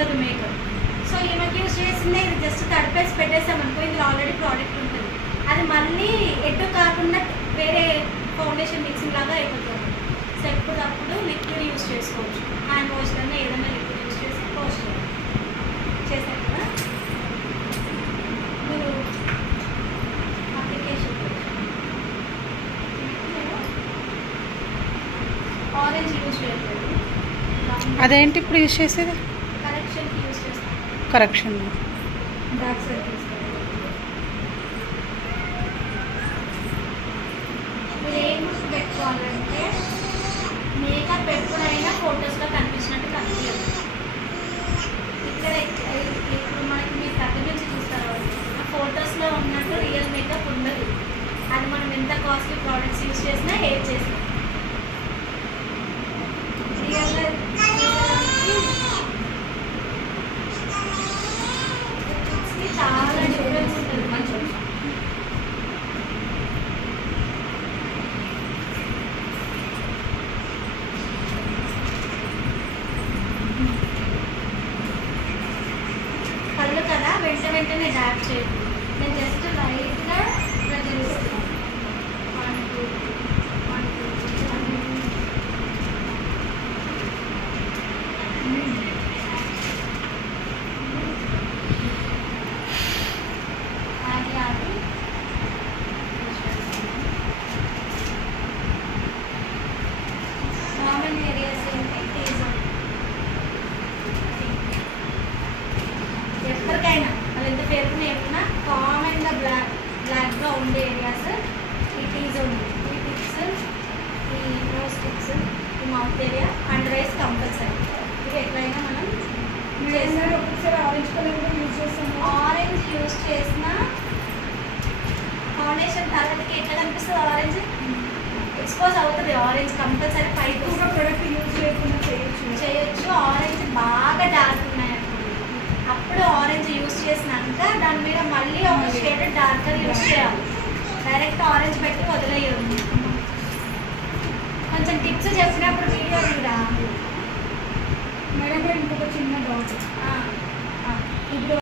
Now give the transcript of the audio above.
ఉండదు makeup. So ఈమెకి use చేసిందే ఇది జస్ట్ తడిపేసి పెట్టేసామనుకో, ఇందులో ఆల్రెడీ ప్రోడక్ట్ ఉంటుంది, అది మళ్ళీ ఎటు కాకుండా వేరే ఫౌండేషన్ మిక్సింగ్ లాగా అయిపోతుంది. సో ఎప్పుడప్పుడు లిక్విడ్ యూజ్ చేసుకోవచ్చు, హ్యాండ్ వాష్ కన్నా ఏదైనా లిక్విడ్ యూజ్ చేసి వాష్ చేశారు కదా. మీరు అప్లికేషన్ ఆరెంజ్ యూజ్ చేయట్లేదు, అదేంటి ఇప్పుడు యూజ్ చేసేది? కరెక్షన్కి యూజ్ చేస్తాం. కరెక్షన్ డార్క్ సర్కిల్స్ మీరు ఏం గుర్తు పెట్టుకోవాలంటే, మేకప్ ఎప్పుడైనా ఫొటోస్లో కనిపించినట్టు కనిపించదు. ఇక్కడ ఇప్పుడు మనకి మీరు దగ్గర నుంచి చూస్తారు, ఆ ఫొటోస్లో ఉన్నట్టు రియల్ మేకప్ ఉండదు. అది మనం ఎంత కాస్ట్లీ ప్రోడక్ట్స్ యూజ్ చేసినా ఏం చేసినా రియల్గా చాలా డిఫరెన్స్ ఉంటుంది. మంచి కళ్ళు కదా వెంటనే డార్క్ చేయదు, నేను జస్ట్ లైట్గా ప్రెజర్ ఇస్తున్నాను. 1 2 1 2 కామన్ ఏరియాస్ ఏంటి ఎవరికైనా వాళ్ళు ఎంత పేరుకుని చెప్పినా కామన్గా బ్లాక్గా ఉండే ఏరియాస్ ఈ టీ జోన్, ఈ టిప్స్, ఈ నోస్ టిప్స్, ఈ mouth area, under eyes compulsory. ఇది ఎట్లయినా మనం చేస్తాం. ఒకసారి ఆరెంజ్ కలర్ కూడా యూజ్ చేస్తాం. ఆరెంజ్ యూజ్ చేసిన ఫౌండేషన్ తర్వాతకి ఎట్లా కనిపిస్తుంది? ఆరెంజ్ ఎక్స్పోజ్ అవుతుంది. ఆరెంజ్ కంపల్సరీ పైకి ఒక ప్రోడక్ట్ యూజ్ చేయకుండా చేయొచ్చు. ఆరెంజ్ బాగా డార్క్ ఉన్నాయనుకోండి, అప్పుడు ఆరెంజ్ యూజ్ చేసినాక దాని మీద మళ్ళీ ఒక షేడ్ డార్కర్ యూజ్ చేయాలి. డైరెక్ట్ ఆరెంజ్ పెట్టి వదిలేయదు. కొంచెం టిప్స్ చెప్పినప్పుడు వీడియో కూడా మేడం ఇంకొక చిన్న డౌట్. ఇప్పుడు